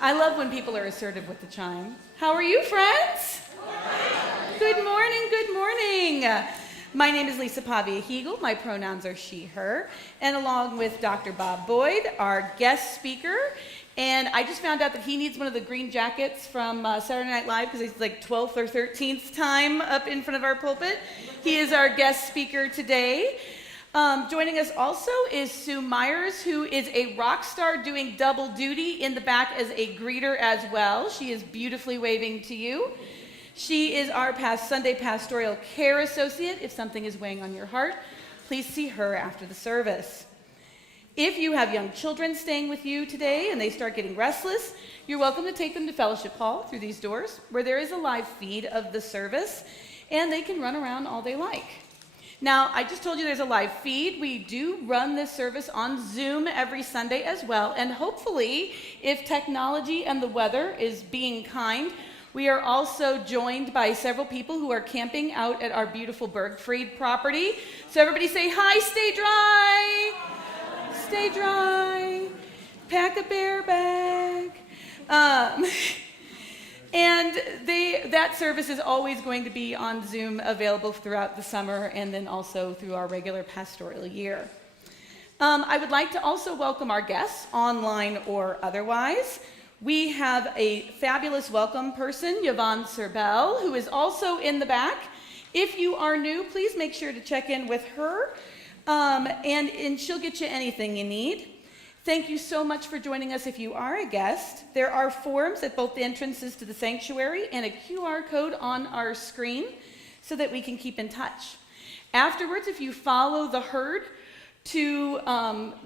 I love when people are assertive with the chime. How are you, friends? Good morning, good morning. My name is Lisa Pavia-Hegel. My pronouns are she, her. And along with Dr. Bob Boyd, our guest speaker. And I just found out that he needs one of the green jackets from Saturday Night Live because it's like 12th or 13th time up in front of our pulpit. He is our guest speaker today. Joining us also is Sue Myers, who is a rock star doing double duty in the back as a greeter as well. She is beautifully waving to you. She is our Sunday Pastoral Care Associate. If something is weighing on your heart, please see her after the service. If you have young children staying with you today and they start getting restless, you're welcome to take them to Fellowship Hall through these doors, where there is a live feed of the service, and they can run around all they like. Now, I just told you there's a live feed. We do run this service on Zoom every Sunday as well, and hopefully, if technology and the weather is being kind, we are also joined by several people who are camping out at our beautiful Bergfried property. So everybody say, hi, stay dry. Stay dry. Pack a bear bag. And that service is always going to be on Zoom, available throughout the summer and then also through our regular pastoral year. I would like to also welcome our guests, online or otherwise. We have a fabulous welcome person, Yvonne Serbel, who is also in the back. If you are new, please make sure to check in with her, and she'll get you anything you need. Thank you so much for joining us if you are a guest. There are forms at both the entrances to the sanctuary and a QR code on our screen so that we can keep in touch. Afterwards, if you follow the herd to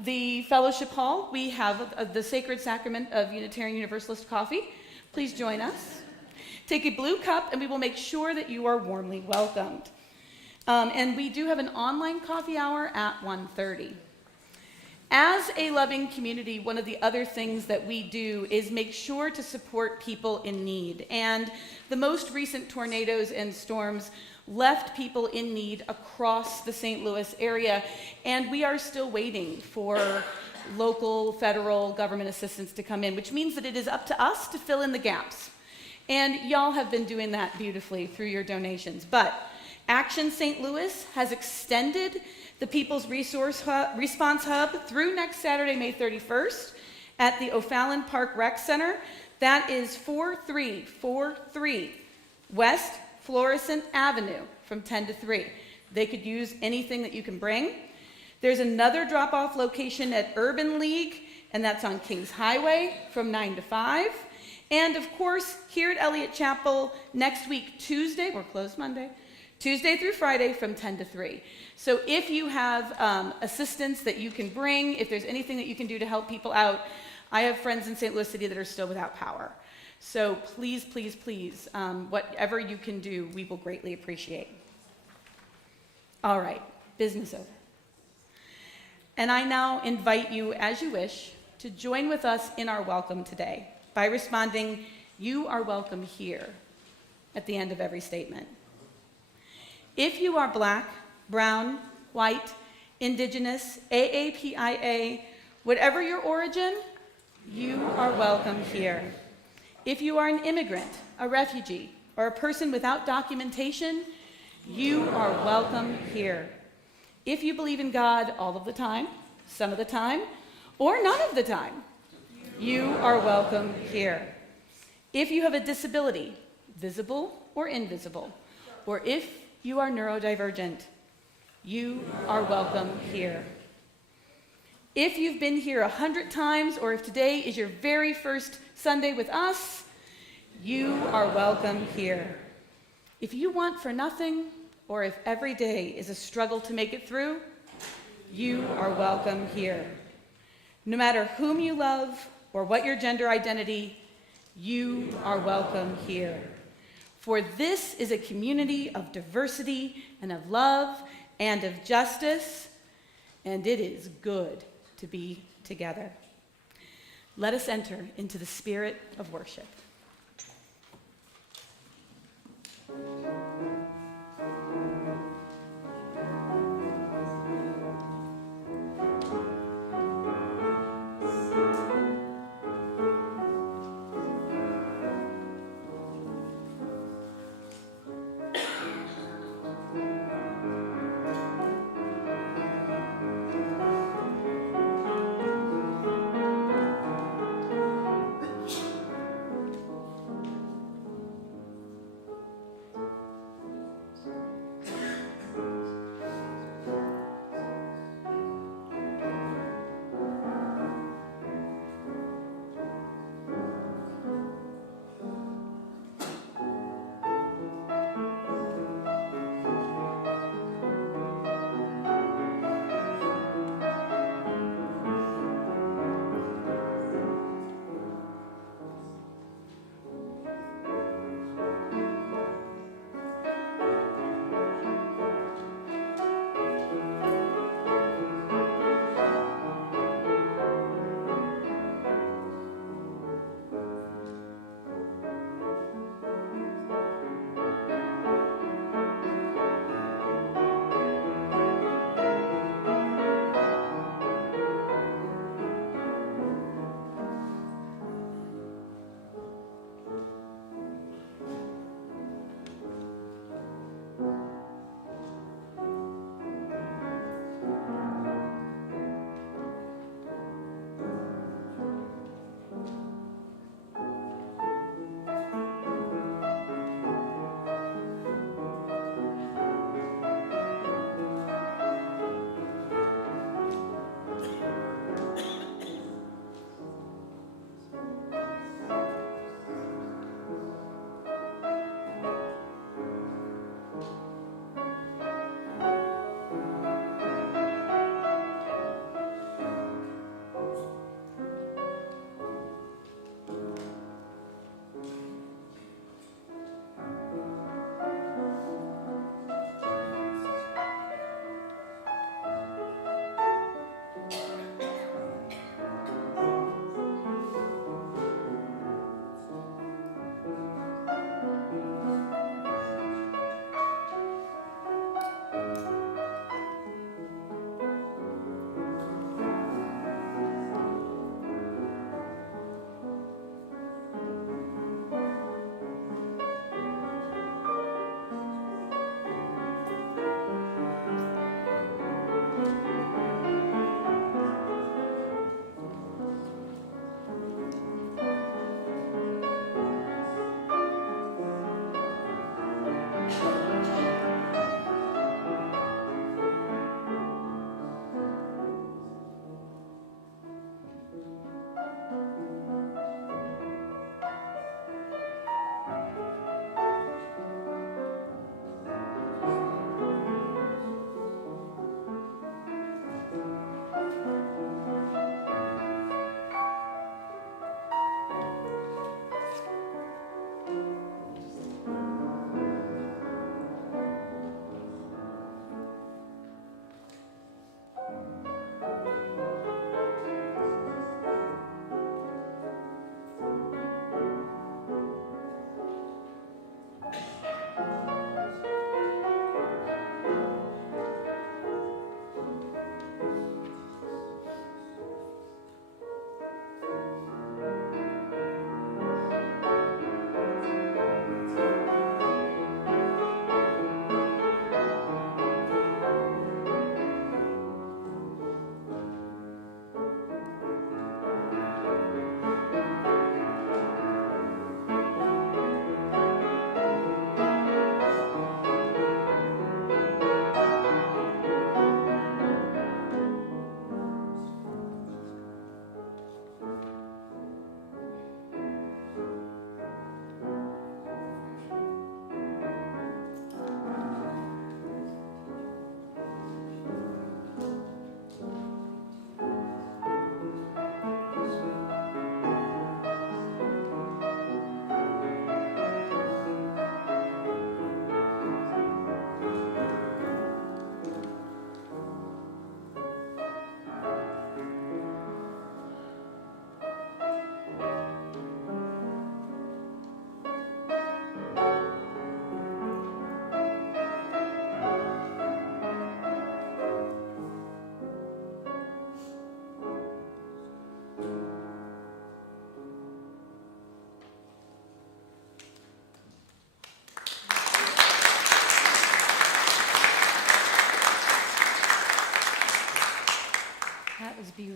the Fellowship Hall, we have the Sacred Sacrament of Unitarian Universalist Coffee. Please join us. Take a blue cup and we will make sure that you are warmly welcomed. And we do have an online coffee hour at 1:30. As a loving community, one of the other things that we do is make sure to support people in need. And the most recent tornadoes and storms left people in need across the St. Louis area, and we are still waiting for local, federal government assistance to come in, which means that it is up to us to fill in the gaps. And y'all have been doing that beautifully through your donations. But Action St. Louis has extended the People's Response Hub through next Saturday, May 31st at the O'Fallon Park Rec Center. That is 4343 West Florissant Avenue from 10 to 3. They could use anything that you can bring. There's another drop-off location at Urban League, and that's on Kings Highway from 9 to 5. And of course, here at Eliot Chapel next week, Tuesday, we're closed Monday, Tuesday through Friday from 10 to 3. So if you have assistance that you can bring, if there's anything that you can do to help people out, I have friends in St. Louis City that are still without power. So please, please, please, whatever you can do, we will greatly appreciate. All right, business over. And I now invite you, as you wish, to join with us in our welcome today by responding, "You are welcome here," at the end of every statement. If you are Black, brown, white, indigenous, AAPIA, whatever your origin, you are welcome here. If you are an immigrant, a refugee, or a person without documentation, you are welcome here. If you believe in God all of the time, some of the time, or none of the time, you are welcome here. If you have a disability, visible or invisible, or if you are neurodivergent, you are welcome here. If you've been here 100 times, or if today is your very first Sunday with us, you are welcome here. If you want for nothing, or if every day is a struggle to make it through, you are welcome here. No matter whom you love or what your gender identity, you are welcome here. For this is a community of diversity and of love and of justice, and it is good to be together. Let us enter into the spirit of worship.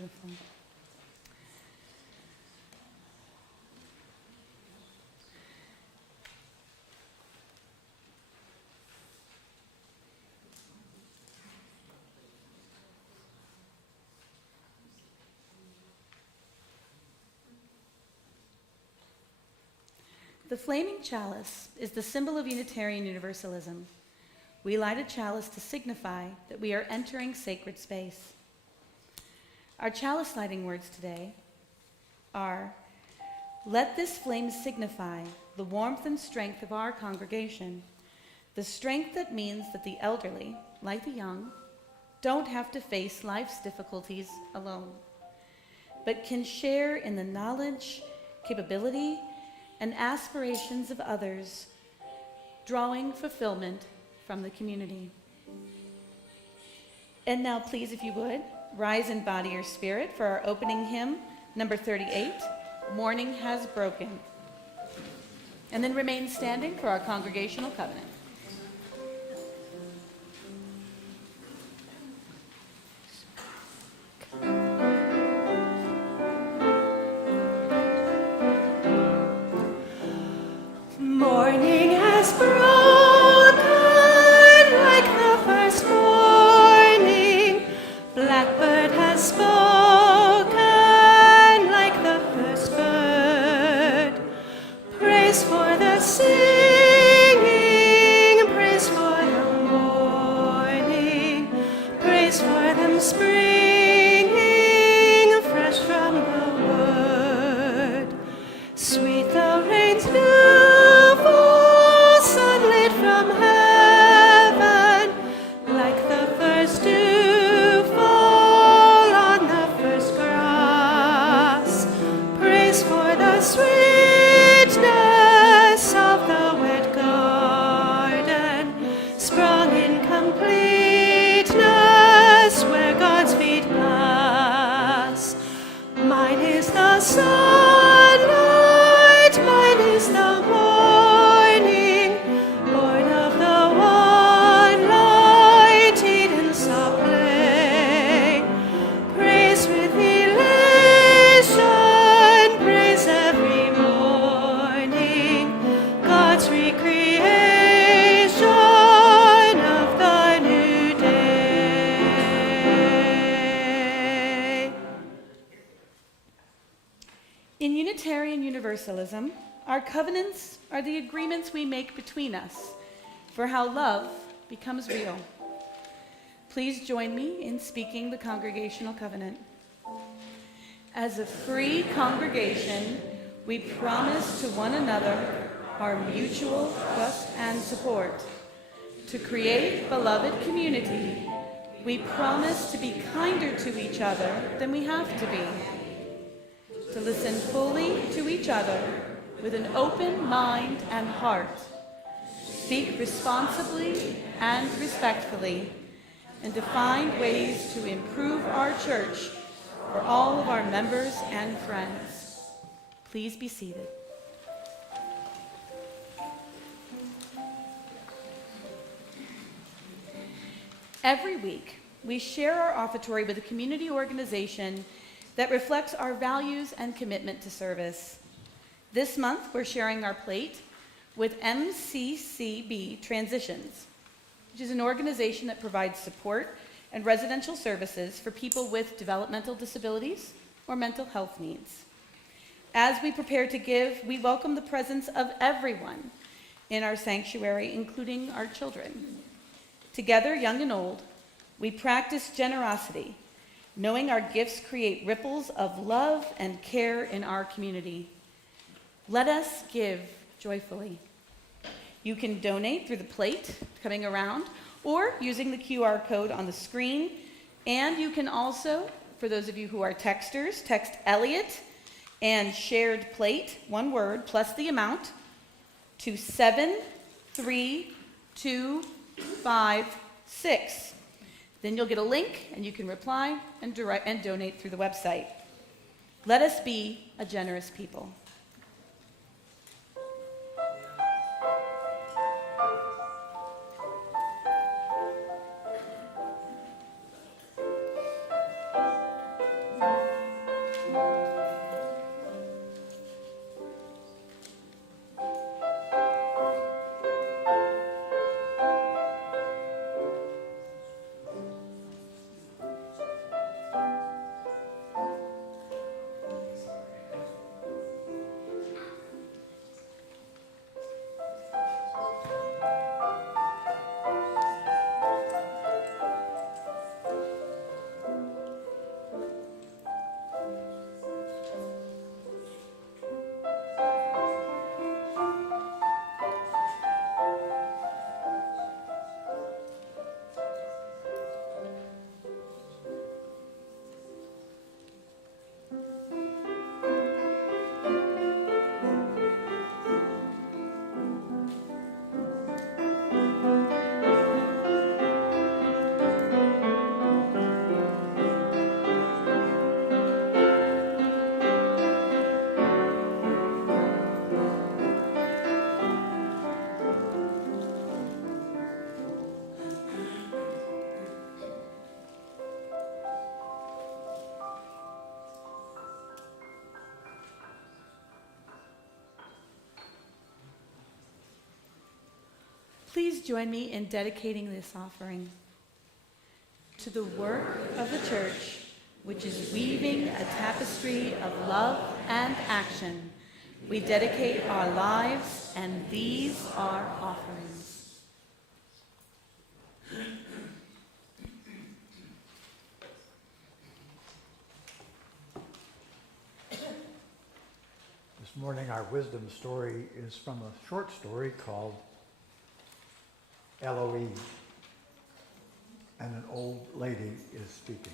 Beautiful. The flaming chalice is the symbol of Unitarian Universalism. We light a chalice to signify that we are entering sacred space. Our chalice lighting words today are, "Let this flame signify the warmth and strength of our congregation, the strength that means that the elderly, like the young, don't have to face life's difficulties alone, but can share in the knowledge, capability, and aspirations of others, drawing fulfillment from the community." And now, please, if you would, rise in body or spirit for our opening hymn, number 38, "Morning Has Broken." And then remain standing for our congregational covenant. Morning has broken like the first morning. Blackbird has spoken like the first bird. Praise for the singing, praise for the morning, praise for them springing fresh from the word. Sweet the rain's dew fall, sunlit from heaven, like the first dew fall on the first grass. Praise for the sweetness of the wet garden, sprung in completeness where God's feet pass. Mine is the sunlight, mine is the morning, born of the one light, Eden saw play. Praise with elation, praise every morning, God's recreation of the new day. In Unitarian Universalism, our covenants are the agreements we make between us for how love becomes real. Please join me in speaking the congregational covenant. As a free congregation, we promise to one another our mutual trust and support. To create beloved community, we promise to be kinder to each other than we have to be. To listen fully to each other with an open mind and heart, speak responsibly and respectfully, and to find ways to improve our church for all of our members and friends. Please be seated. Every week, we share our offertory with a community organization that reflects our values and commitment to service. This month, we're sharing our plate with MCCB Transitions, which is an organization that provides support and residential services for people with developmental disabilities or mental health needs. As we prepare to give, we welcome the presence of everyone in our sanctuary, including our children. Together, young and old, we practice generosity, knowing our gifts create ripples of love and care in our community. Let us give joyfully. You can donate through the plate coming around or using the QR code on the screen. And you can also, for those of you who are texters, text Eliot and shared plate, one word, plus the amount, to 73256. Then you'll get a link and you can reply and donate through the website. Let us be a generous people. Please join me in dedicating this offering to the work of the church, which is weaving a tapestry of love and action. We dedicate our lives, and these are offerings. This morning, our wisdom story is from a short story called Eloise, and an old lady is speaking.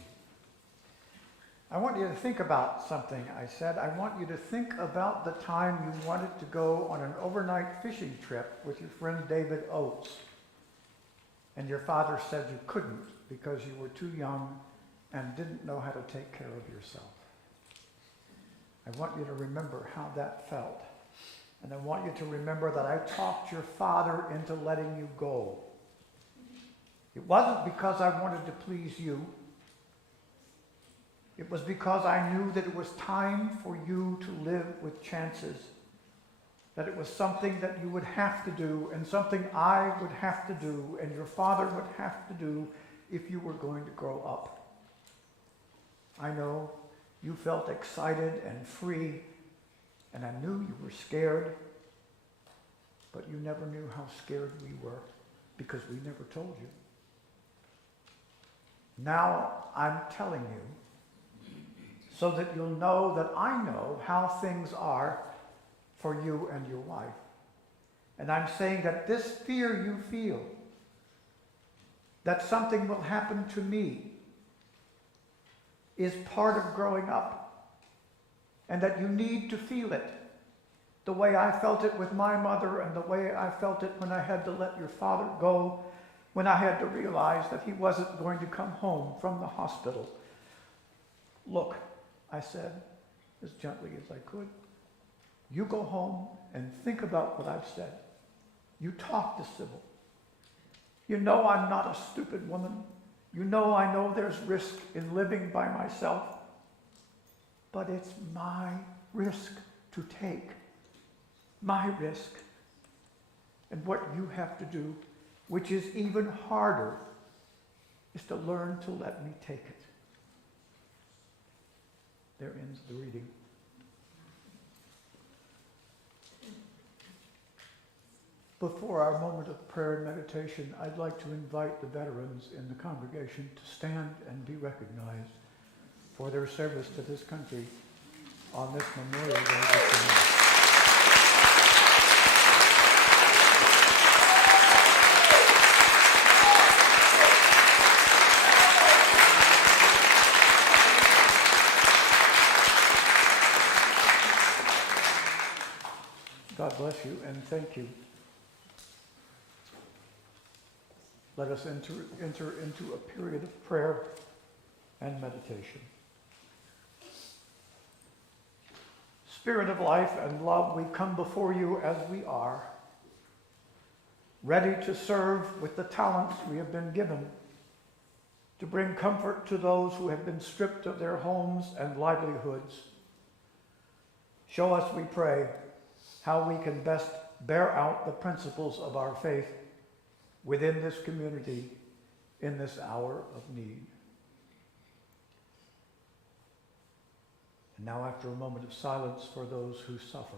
I want you to think about something I said. I want you to think about the time you wanted to go on an overnight fishing trip with your friend David Oates, and your father said you couldn't because you were too young and didn't know how to take care of yourself. I want you to remember how that felt. And I want you to remember that I talked your father into letting you go. It wasn't because I wanted to please you. It was because I knew that it was time for you to live with chances. That it was something that you would have to do, and something I would have to do, and your father would have to do if you were going to grow up. I know you felt excited and free, and I knew you were scared, but you never knew how scared we were because we never told you. Now I'm telling you so that you'll know that I know how things are for you and your wife. And I'm saying that this fear you feel, that something will happen to me, is part of growing up, and that you need to feel it the way I felt it with my mother and the way I felt it when I had to let your father go, when I had to realize that he wasn't going to come home from the hospital. Look, I said, as gently as I could, you go home and think about what I've said. You talk to Sybil. You know I'm not a stupid woman. You know I know there's risk in living by myself. But it's my risk to take. My risk. And what you have to do, which is even harder, is to learn to let me take it. There ends the reading. Before our moment of prayer and meditation, I'd like to invite the veterans in the congregation to stand and be recognized for their service to this country on this Memorial Day this year. God bless you and thank you. Let us enter into a period of prayer and meditation. Spirit of life and love, we come before you as we are, ready to serve with the talents we have been given, to bring comfort to those who have been stripped of their homes and livelihoods. Show us, we pray, how we can best bear out the principles of our faith within this community in this hour of need. And now, after a moment of silence for those who suffer,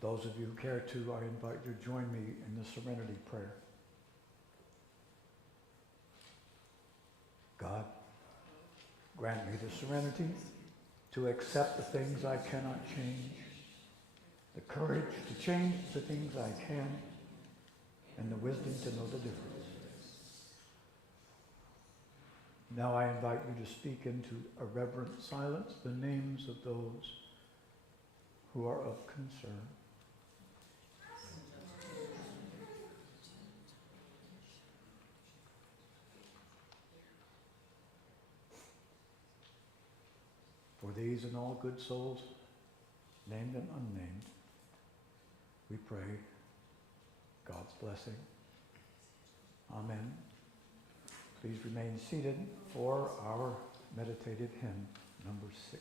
those of you who care to, I invite you to join me in the serenity prayer. God, grant me the serenity to accept the things I cannot change, the courage to change the things I can, and the wisdom to know the difference. Now I invite you to speak into a reverent silence the names of those who are of concern. For these and all good souls, named and unnamed, we pray God's blessing. Amen. Please remain seated for our meditative hymn, number 6.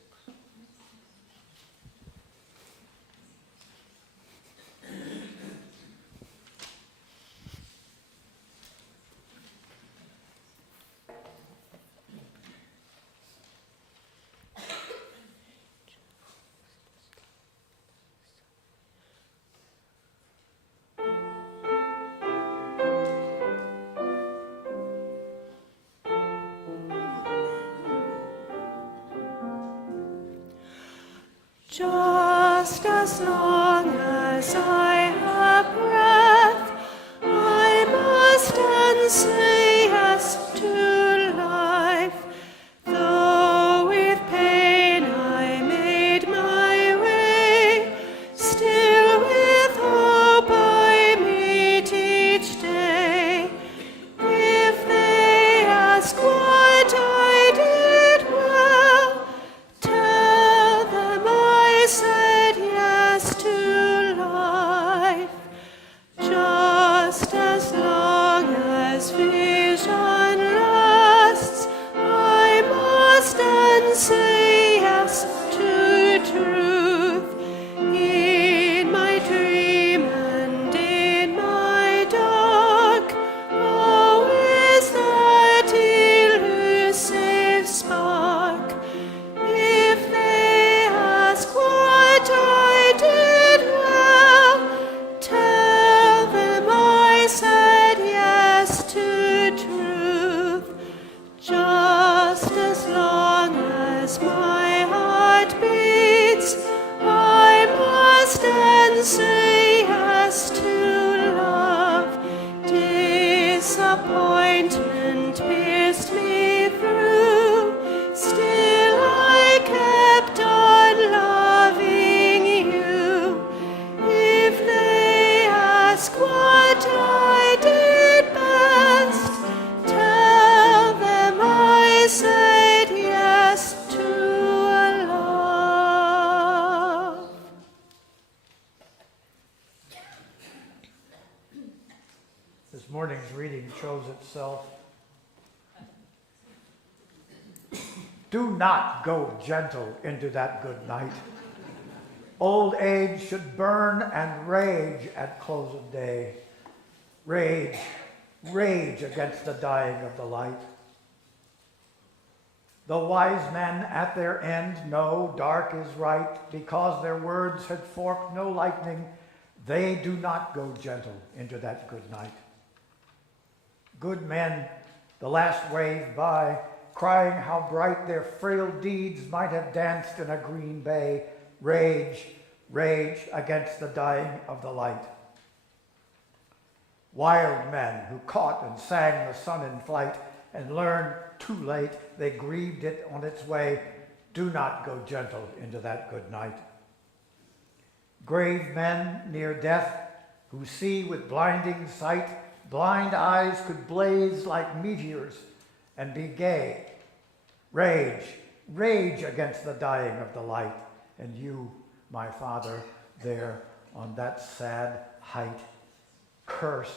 Just as long as I have breath, I must answer yes to life. Though with pain I made my way, still with hope I meet each day. If they ask what I did well, tell them I said yes to life. Just as long as vision lasts, I must answer yes to truth. In my dream and in my dark, always that elusive spark. If they ask what I did well, tell them I said yes to truth. Just as long as my heart beats, I must answer yes to love. Disappointment pierced me through, still I kept on loving you. If they ask what I did best, tell them I said yes to love. This morning's reading shows itself. Do not go gentle into that good night. Old age should burn and rage at close of day. Rage, rage against the dying of the light. The wise men at their end know dark is right, because their words had forked no lightning. They do not go gentle into that good night. Good men, the last wave by, crying how bright their frail deeds might have danced in a green bay. Rage, rage against the dying of the light. Wild men who caught and sang the sun in flight and learned too late they grieved it on its way. Do not go gentle into that good night. Grave men near death who see with blinding sight, blind eyes could blaze like meteors and be gay. Rage, rage against the dying of the light. And you, my Father, there on that sad height, curse,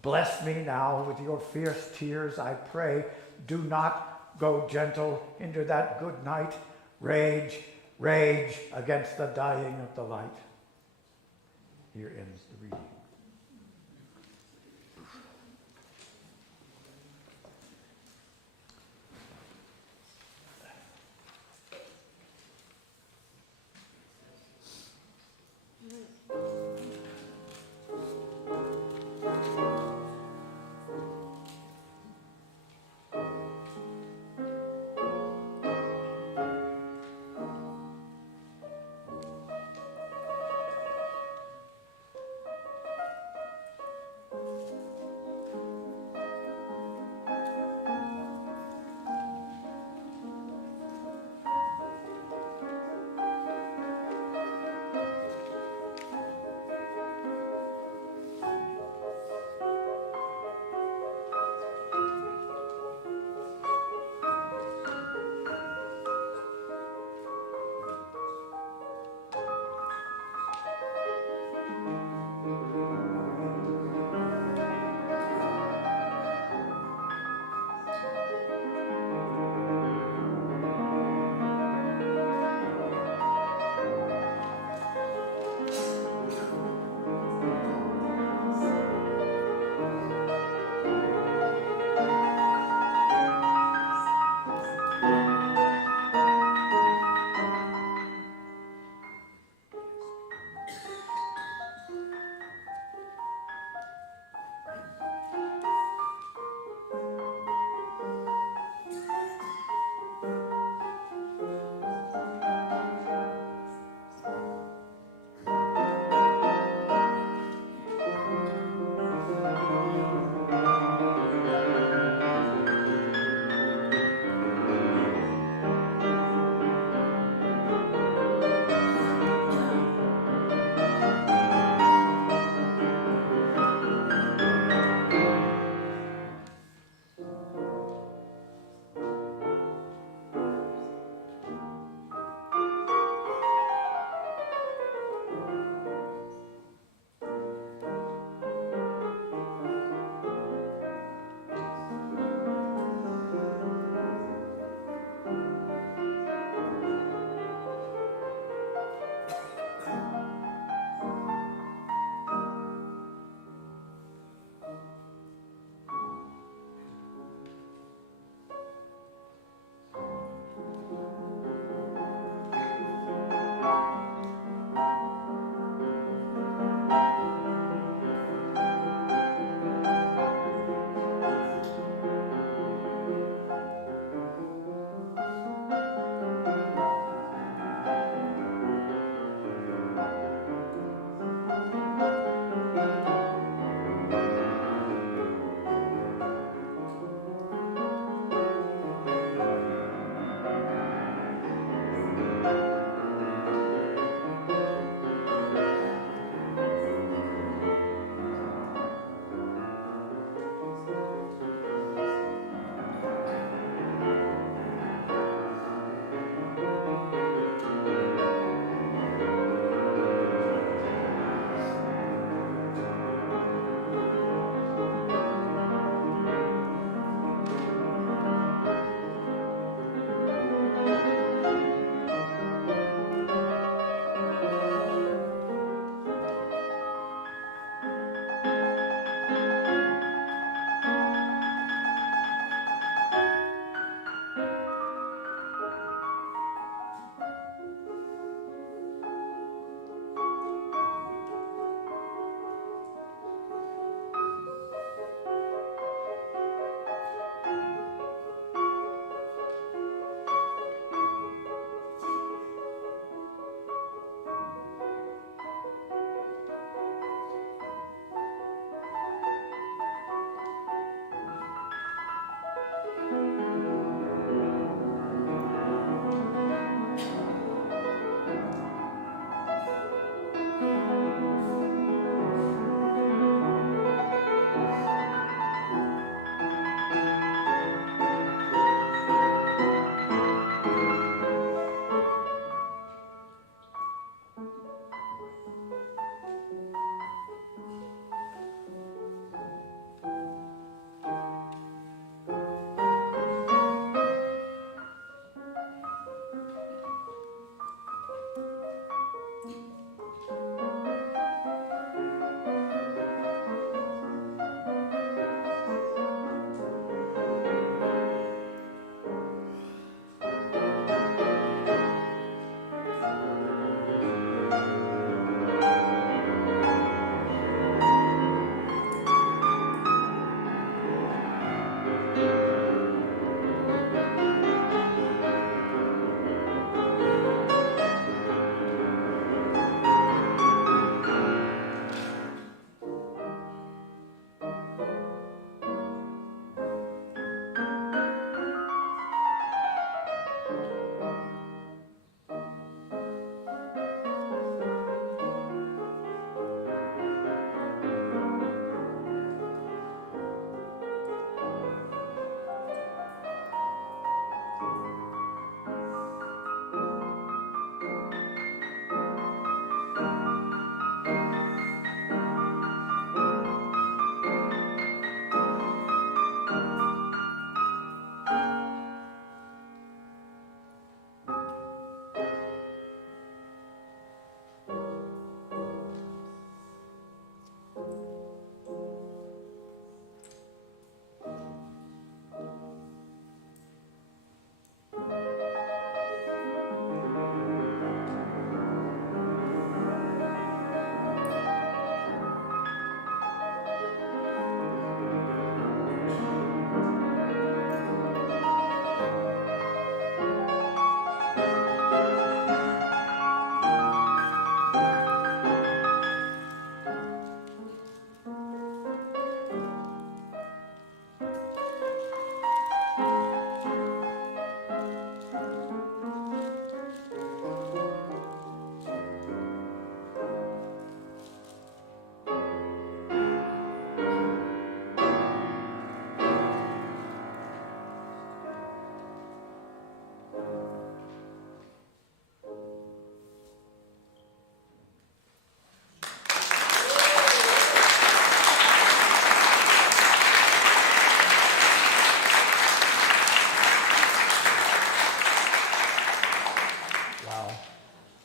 bless me now with your fierce tears, I pray. Do not go gentle into that good night. Rage, rage against the dying of the light. Here ends the reading.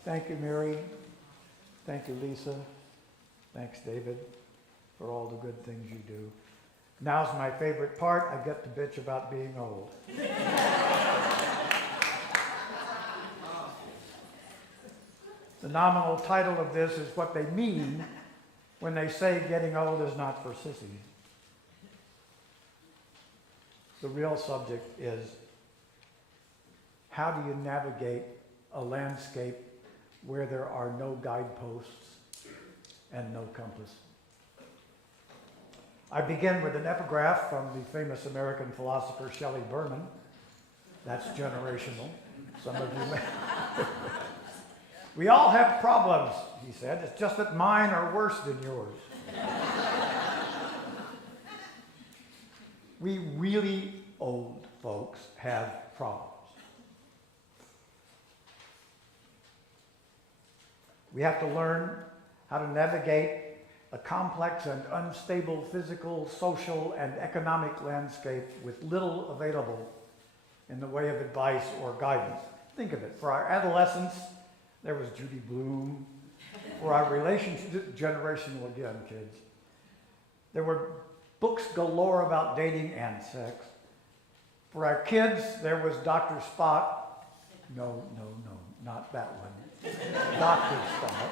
Thank you, Mary. Thank you, Lisa. Thanks, David, for all the good things you do. Now's my favorite part. I get to bitch about being old. The nominal title of this is what they mean when they say getting old is not for sissies. The real subject is, how do you navigate a landscape where there are no guideposts and no compass? I begin with an epigraph from the famous American philosopher Shelley Berman. That's generational. Some of you may. We all have problems, he said. It's just that mine are worse than yours. We really old folks have problems. We have to learn how to navigate a complex and unstable physical, social, and economic landscape with little available in the way of advice or guidance. Think of it. For our adolescents, there was Judy Blume. For our relationship, generational again, kids, there were books galore about dating and sex. For our kids, there was Dr. Spock. No, not that one. Dr. Spock.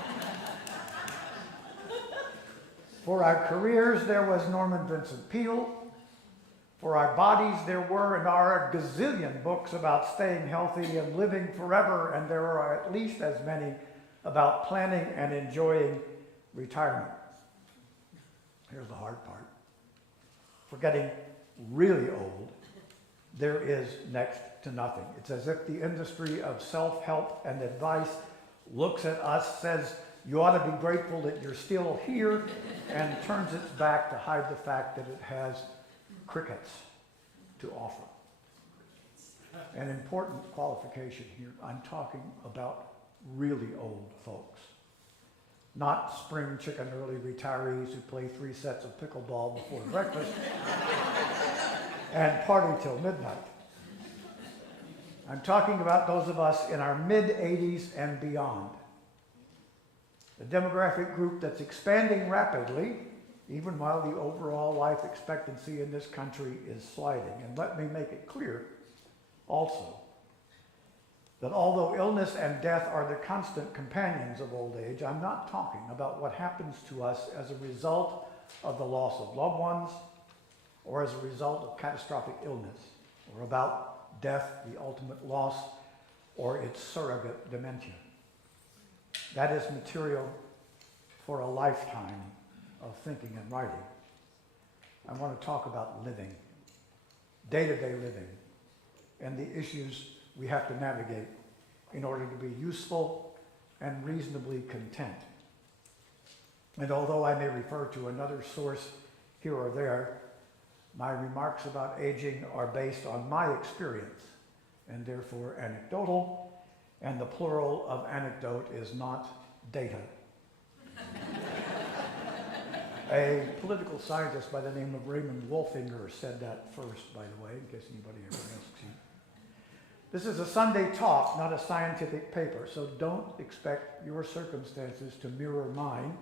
For our careers, there was Norman Vincent Peale. For our bodies, there were and are a gazillion books about staying healthy and living forever, and there are at least as many about planning and enjoying retirement. Here's the hard part. For getting really old, there is next to nothing. It's as if the industry of self-help and advice looks at us, says, you ought to be grateful that you're still here, and turns its back to hide the fact that it has crickets to offer. An important qualification here. I'm talking about really old folks. Not spring chicken early retirees who play 3 sets of pickleball before breakfast and party till midnight. I'm talking about those of us in our mid-80s and beyond. The demographic group that's expanding rapidly, even while the overall life expectancy in this country is sliding. And let me make it clear also that although illness and death are the constant companions of old age, I'm not talking about what happens to us as a result of the loss of loved ones or as a result of catastrophic illness, or about death, the ultimate loss, or its surrogate dementia. That is material for a lifetime of thinking and writing. I want to talk about living, day-to-day living, and the issues we have to navigate in order to be useful and reasonably content. And although I may refer to another source here or there, my remarks about aging are based on my experience and therefore anecdotal, and the plural of anecdote is not data. A political scientist by the name of Raymond Wolfinger said that first, by the way, in case anybody ever asks you. This is a Sunday talk, not a scientific paper, so don't expect your circumstances to mirror mine,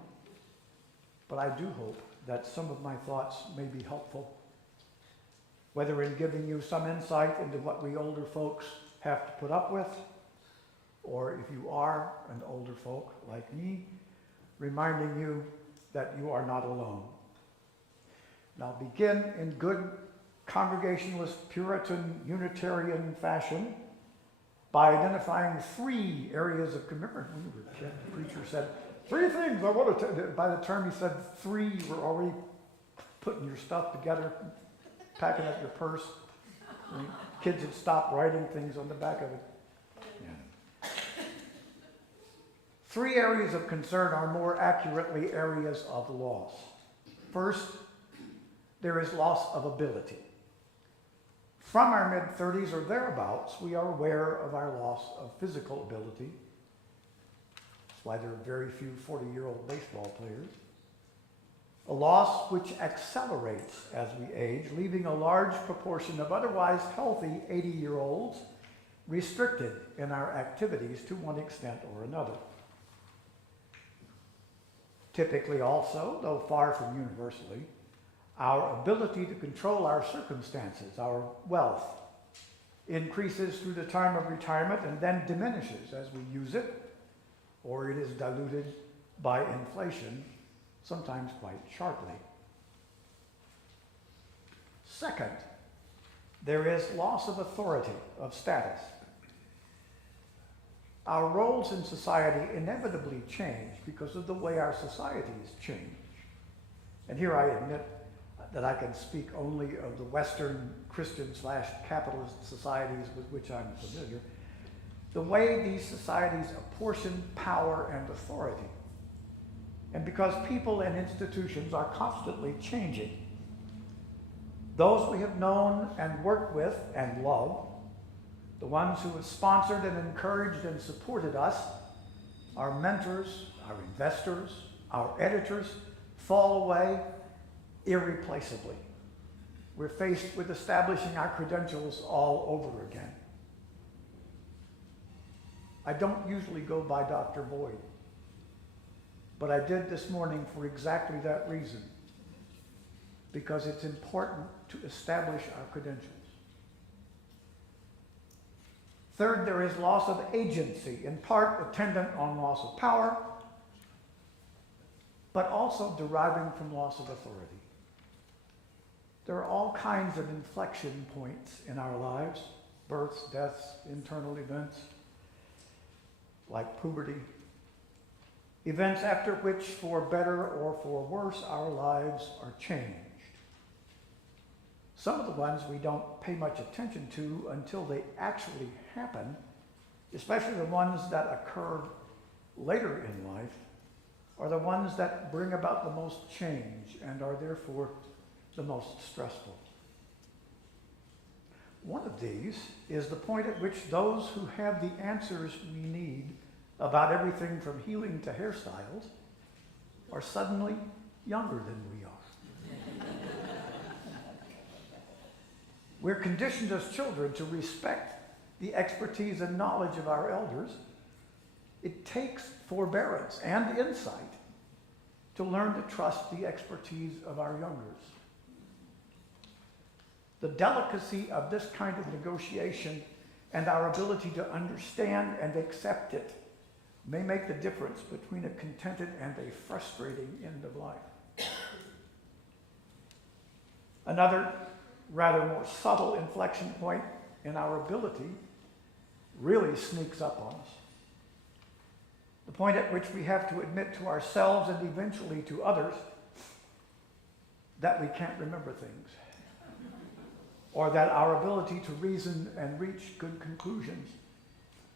but I do hope that some of my thoughts may be helpful, whether in giving you some insight into what we older folks have to put up with, or if you are an older folk like me, reminding you that you are not alone. Now begin in good Congregationalist, Puritan, Unitarian fashion by identifying 3 areas of commitment. When you were a kid, the preacher said, 3 things I want to tell you. By the time he said 3, you were already putting your stuff together, packing up your purse. Kids had stopped writing things on the back of it. Yeah. 3 areas of concern are more accurately areas of loss. First, there is loss of ability. From our mid-30s or thereabouts, we are aware of our loss of physical ability. That's why there are very few 40-year-old baseball players. A loss which accelerates as we age, leaving a large proportion of otherwise healthy 80-year-olds restricted in our activities to one extent or another. Typically also, though far from universally, our ability to control our circumstances, our wealth, increases through the time of retirement and then diminishes as we use it, or it is diluted by inflation, sometimes quite sharply. Second, there is loss of authority, of status. Our roles in society inevitably change because of the way our societies change. And here I admit that I can speak only of the Western Christian/capitalist societies with which I'm familiar. The way these societies apportion power and authority. And because people and institutions are constantly changing. Those we have known and worked with and loved, the ones who have sponsored and encouraged and supported us, our mentors, our investors, our editors, fall away irreplaceably. We're faced with establishing our credentials all over again. I don't usually go by Dr. Boyd, but I did this morning for exactly that reason, because it's important to establish our credentials. Third, there is loss of agency, in part attendant on loss of power, but also deriving from loss of authority. There are all kinds of inflection points in our lives, births, deaths, internal events, like puberty, events after which, for better or for worse, our lives are changed. Some of the ones we don't pay much attention to until they actually happen, especially the ones that occur later in life, are the ones that bring about the most change and are therefore the most stressful. One of these is the point at which those who have the answers we need about everything from healing to hairstyles are suddenly younger than we are. We're conditioned as children to respect the expertise and knowledge of our elders. It takes forbearance and insight to learn to trust the expertise of our youngers. The delicacy of this kind of negotiation and our ability to understand and accept it may make the difference between a contented and a frustrating end of life. Another, rather more subtle inflection point in our ability really sneaks up on us. The point at which we have to admit to ourselves and eventually to others that we can't remember things, or that our ability to reason and reach good conclusions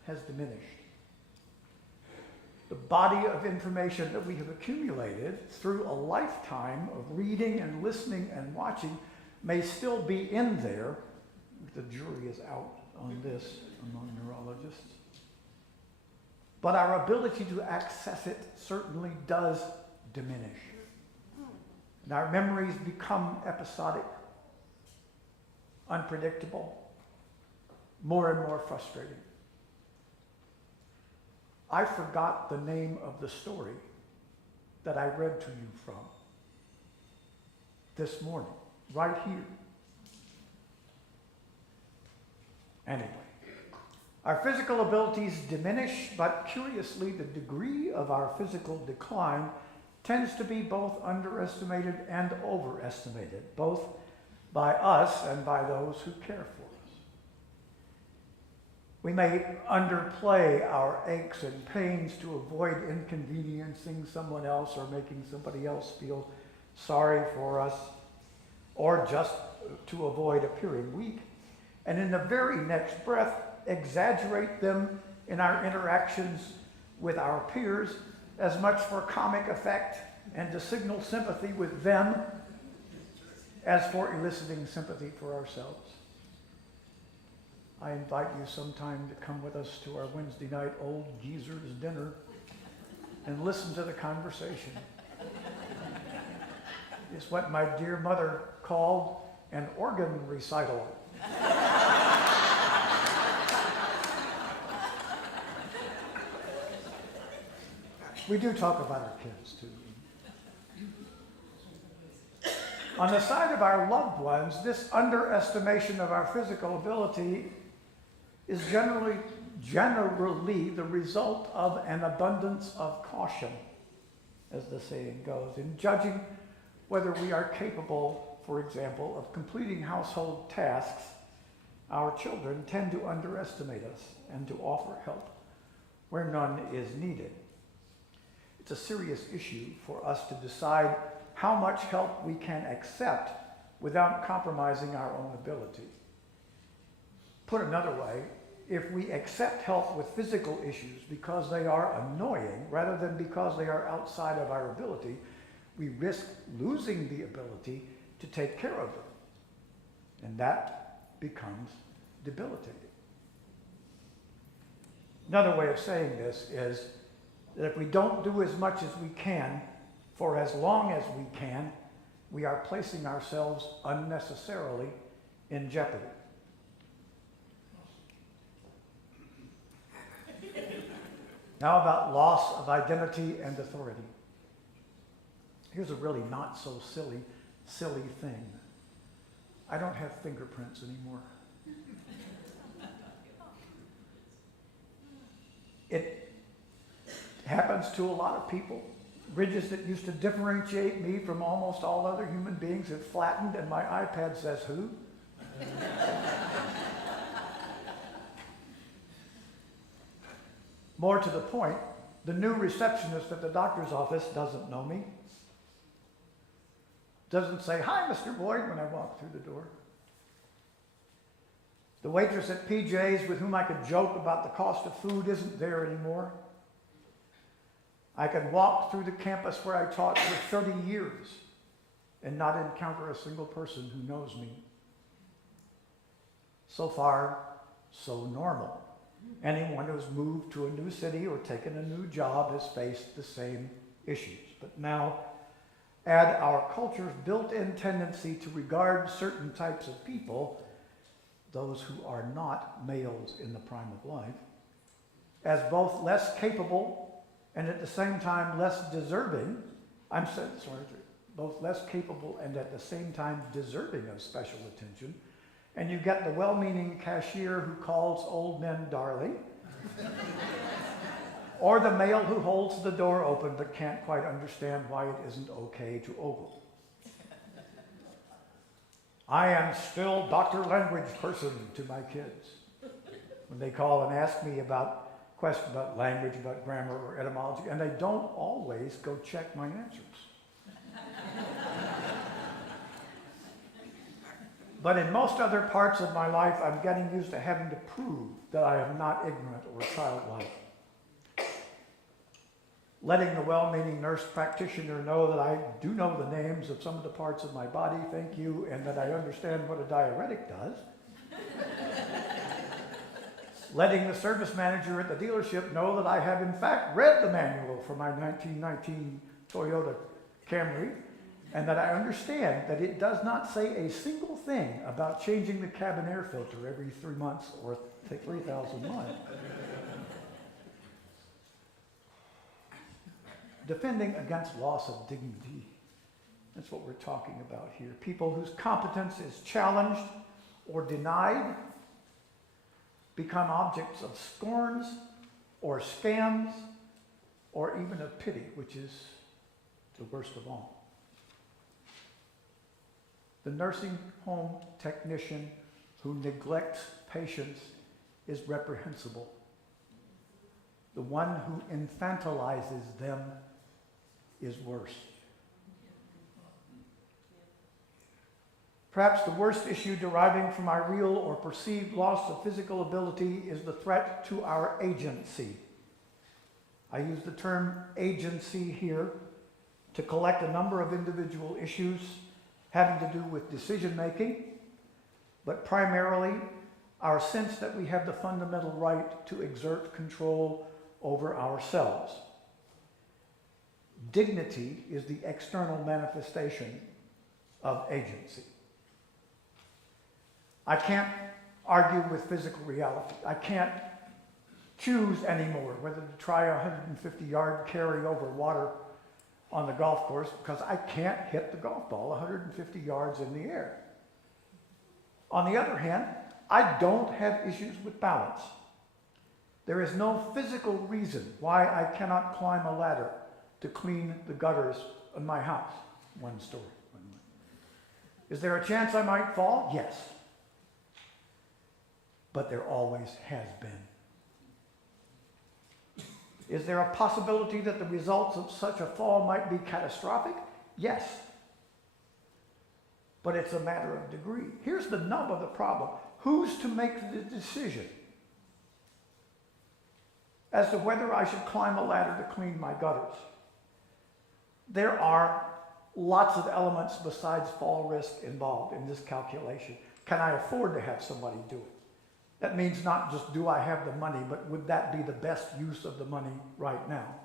has diminished. The body of information that we have accumulated through a lifetime of reading and listening and watching may still be in there. The jury is out on this among neurologists. But our ability to access it certainly does diminish. And our memories become episodic, unpredictable, more and more frustrating. I forgot the name of the story that I read to you from this morning, right here. Anyway, our physical abilities diminish, but curiously, the degree of our physical decline tends to be both underestimated and overestimated, both by us and by those who care for us. We may underplay our aches and pains to avoid inconveniencing someone else or making somebody else feel sorry for us, or just to avoid appearing weak. And in the very next breath, exaggerate them in our interactions with our peers as much for comic effect and to signal sympathy with them as for eliciting sympathy for ourselves. I invite you sometime to come with us to our Wednesday night Old Geezer's dinner and listen to the conversation. It's what my dear mother called an organ recital. We do talk about our kids, too. On the side of our loved ones, this underestimation of our physical ability is generally the result of an abundance of caution, as the saying goes, in judging whether we are capable, for example, of completing household tasks. Our children tend to underestimate us and to offer help where none is needed. It's a serious issue for us to decide how much help we can accept without compromising our own ability. Put another way, if we accept help with physical issues because they are annoying rather than because they are outside of our ability, we risk losing the ability to take care of them. And that becomes debilitating. Another way of saying this is that if we don't do as much as we can for as long as we can, we are placing ourselves unnecessarily in jeopardy. Now about loss of identity and authority. Here's a really not so silly thing. I don't have fingerprints anymore. It happens to a lot of people. Bridges that used to differentiate me from almost all other human beings have flattened, and my iPad says who? More to the point, the new receptionist at the doctor's office doesn't know me. Doesn't say, "Hi, Mr. Boyd," when I walk through the door. The waitress at PJ's with whom I could joke about the cost of food isn't there anymore. I could walk through the campus where I taught for 30 years and not encounter a single person who knows me. So far, so normal. Anyone who's moved to a new city or taken a new job has faced the same issues. But now, add our culture's built-in tendency to regard certain types of people, those who are not males in the prime of life, as both less capable and at the same time less deserving, both less capable and at the same time deserving of special attention. And you get the well-meaning cashier who calls old men darling, or the male who holds the door open but can't quite understand why it isn't okay to ogle. I am still Dr. Language Person to my kids when they call and ask me about questions about language, about grammar or etymology, and they don't always go check my answers. But in most other parts of my life, I'm getting used to having to prove that I am not ignorant or childlike. Letting the well-meaning nurse practitioner know that I do know the names of some of the parts of my body, thank you, and that I understand what a diuretic does. Letting the service manager at the dealership know that I have in fact read the manual for my 1919 Toyota Camry, and that I understand that it does not say a single thing about changing the cabin air filter every 3 months or 3,000 miles. Defending against loss of dignity. That's what we're talking about here. People whose competence is challenged or denied become objects of scorns or scams or even of pity, which is the worst of all. The nursing home technician who neglects patients is reprehensible. The one who infantilizes them is worse. Perhaps the worst issue deriving from our real or perceived loss of physical ability is the threat to our agency. I use the term agency here to collect a number of individual issues having to do with decision making, but primarily our sense that we have the fundamental right to exert control over ourselves. Dignity is the external manifestation of agency. I can't argue with physical reality. I can't choose anymore whether to try a 150-yard carry over water on the golf course because I can't hit the golf ball 150 yards in the air. On the other hand, I don't have issues with balance. There is no physical reason why I cannot climb a ladder to clean the gutters in my house. One story. Is there a chance I might fall? Yes. But there always has been. Is there a possibility that the results of such a fall might be catastrophic? Yes. But it's a matter of degree. Here's the nub of the problem. Who's to make the decision as to whether I should climb a ladder to clean my gutters? There are lots of elements besides fall risk involved in this calculation. Can I afford to have somebody do it? That means not just do I have the money, but would that be the best use of the money right now?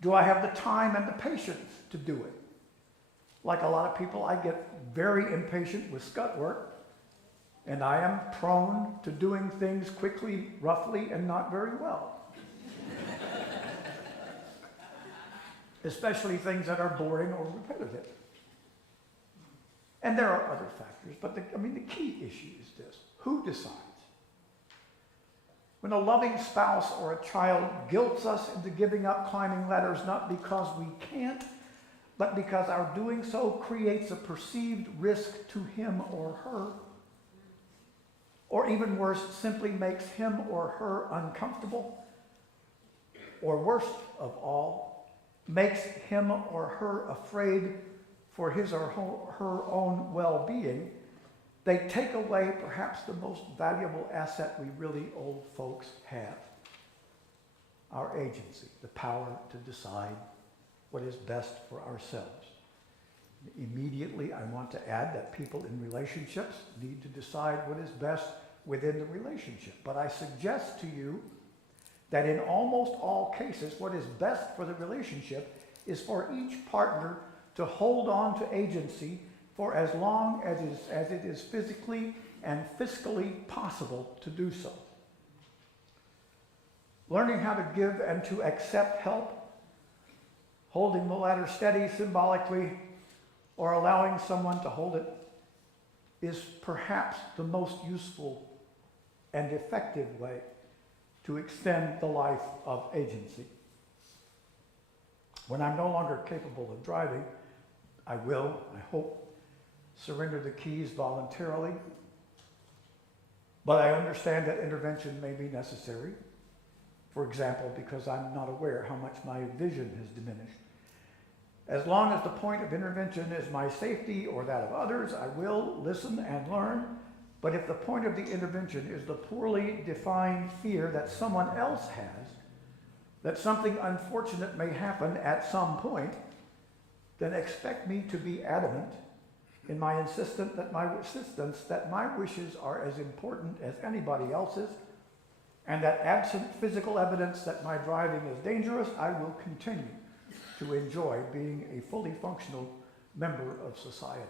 Do I have the time and the patience to do it? Like a lot of people, I get very impatient with scut work, and I am prone to doing things quickly, roughly, and not very well. Especially things that are boring or repetitive. And there are other factors, but the key issue is this. Who decides? When a loving spouse or a child guilts us into giving up climbing ladders, not because we can't, but because our doing so creates a perceived risk to him or her, or even worse, simply makes him or her uncomfortable, or worst of all, makes him or her afraid for his or her own well-being, they take away perhaps the most valuable asset we really old folks have, our agency, the power to decide what is best for ourselves. Immediately, I want to add that people in relationships need to decide what is best within the relationship. But I suggest to you that in almost all cases, what is best for the relationship is for each partner to hold on to agency for as long as it is physically and fiscally possible to do so. Learning how to give and to accept help, holding the ladder steady symbolically, or allowing someone to hold it is perhaps the most useful and effective way to extend the life of agency. When I'm no longer capable of driving, I will, I hope, surrender the keys voluntarily, but I understand that intervention may be necessary. For example, because I'm not aware how much my vision has diminished. As long as the point of intervention is my safety or that of others, I will listen and learn. But if the point of the intervention is the poorly defined fear that someone else has, that something unfortunate may happen at some point, then expect me to be adamant in my insistence that my wishes are as important as anybody else's, and that absent physical evidence that my driving is dangerous, I will continue to enjoy being a fully functional member of society.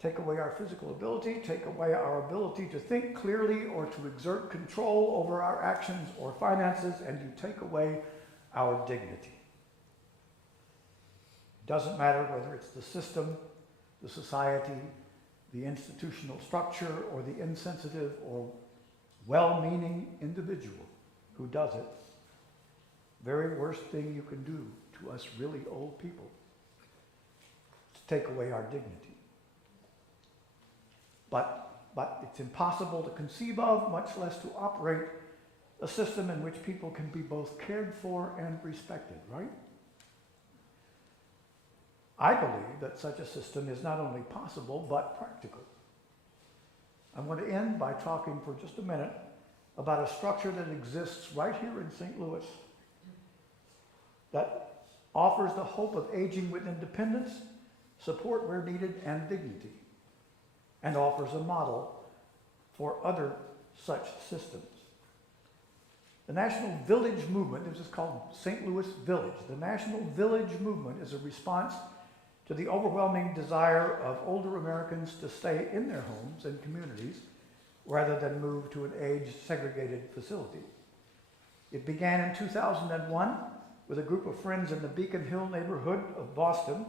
Take away our physical ability, take away our ability to think clearly or to exert control over our actions or finances, and you take away our dignity. Doesn't matter whether it's the system, the society, the institutional structure, or the insensitive or well-meaning individual who does it. Very worst thing you can do to us really old people is to take away our dignity. But it's impossible to conceive of, much less to operate, a system in which people can be both cared for and respected, right? I believe that such a system is not only possible, but practical. I want to end by talking for just a minute about a structure that exists right here in St. Louis that offers the hope of aging with independence, support where needed, and dignity, and offers a model for other such systems. The National Village Movement, this is called St. Louis Village. The National Village Movement is a response to the overwhelming desire of older Americans to stay in their homes and communities rather than move to an age-segregated facility. It began in 2001 with a group of friends in the Beacon Hill neighborhood of Boston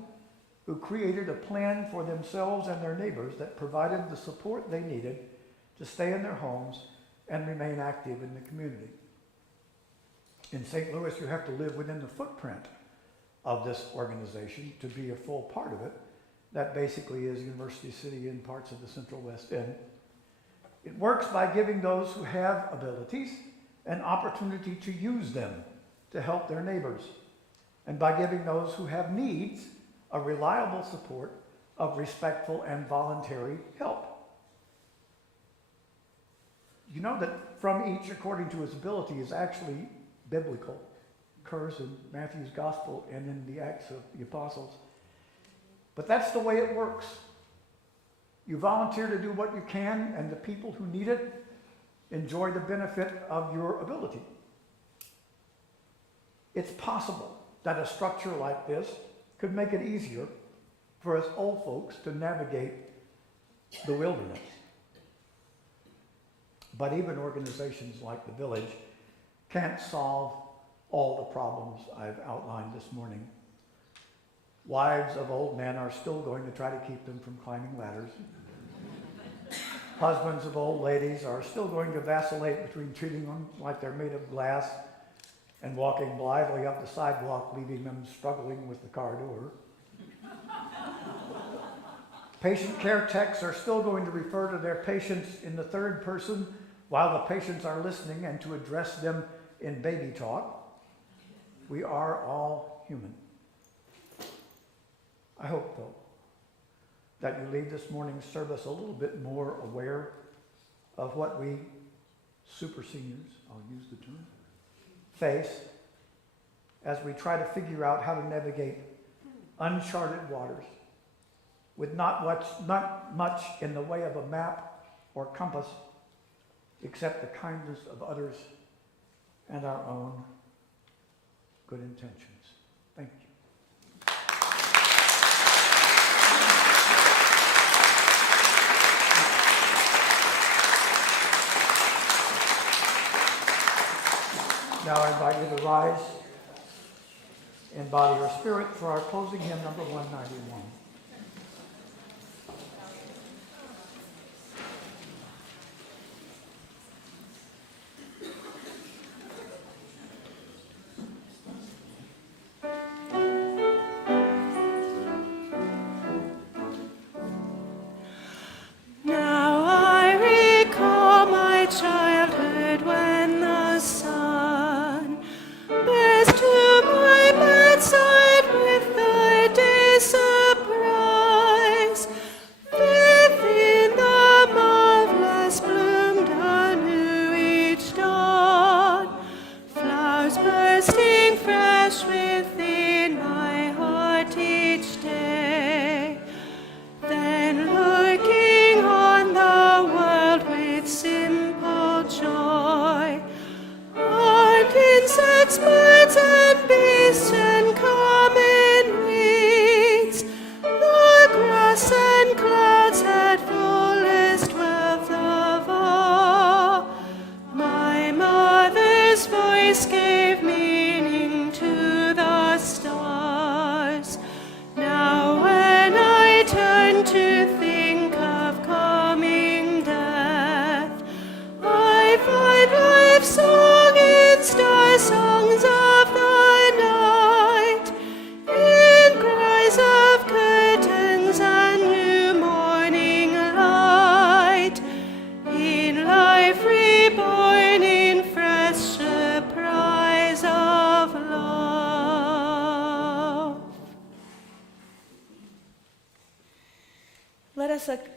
who created a plan for themselves and their neighbors that provided the support they needed to stay in their homes and remain active in the community. In St. Louis, you have to live within the footprint of this organization to be a full part of it. That basically is University City and parts of the Central West End. It works by giving those who have abilities an opportunity to use them to help their neighbors, and by giving those who have needs a reliable support of respectful and voluntary help. You know that from each according to his ability is actually biblical. Occurs in Matthew's Gospel and in the Acts of the Apostles. But that's the way it works. You volunteer to do what you can, and the people who need it enjoy the benefit of your ability. It's possible that a structure like this could make it easier for us old folks to navigate the wilderness. But even organizations like the Village can't solve all the problems I've outlined this morning. Wives of old men are still going to try to keep them from climbing ladders. Husbands of old ladies are still going to vacillate between treating them like they're made of glass and walking blithely up the sidewalk, leaving them struggling with the car door. Patient care techs are still going to refer to their patients in the third person while the patients are listening and to address them in baby talk. We are all human. I hope, though, that you leave this morning's service a little bit more aware of what we super seniors, I'll use the term, face as we try to figure out how to navigate uncharted waters with not much in the way of a map or compass except the kindness of others and our own good intentions. Thank you. Now I invite you to rise in body or spirit for our closing hymn, number 191.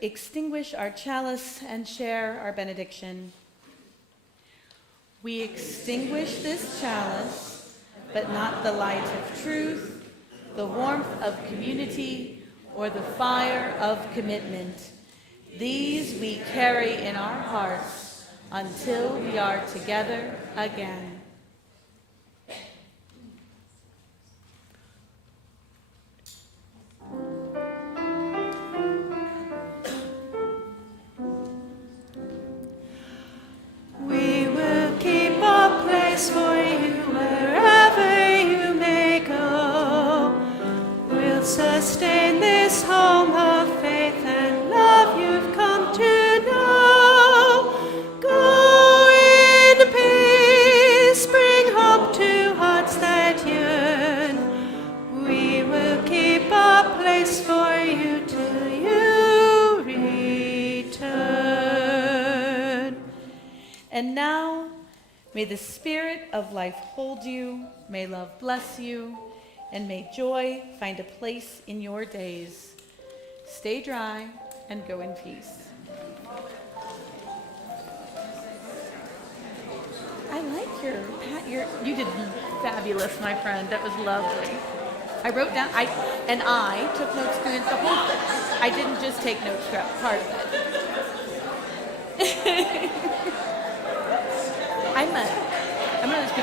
Extinguish our chalice and share our benediction. We extinguish this chalice, but not the light of truth, the warmth of community, or the fire of commitment. These we carry in our hearts until we are together again. And now, may the Spirit of life hold you, may love bless you, and may joy find a place in your days. Stay dry and go in peace. I like you did fabulous, my friend. That was lovely. I wrote down, I took notes through the whole thing. I didn't just take notes throughout part of it. I'm a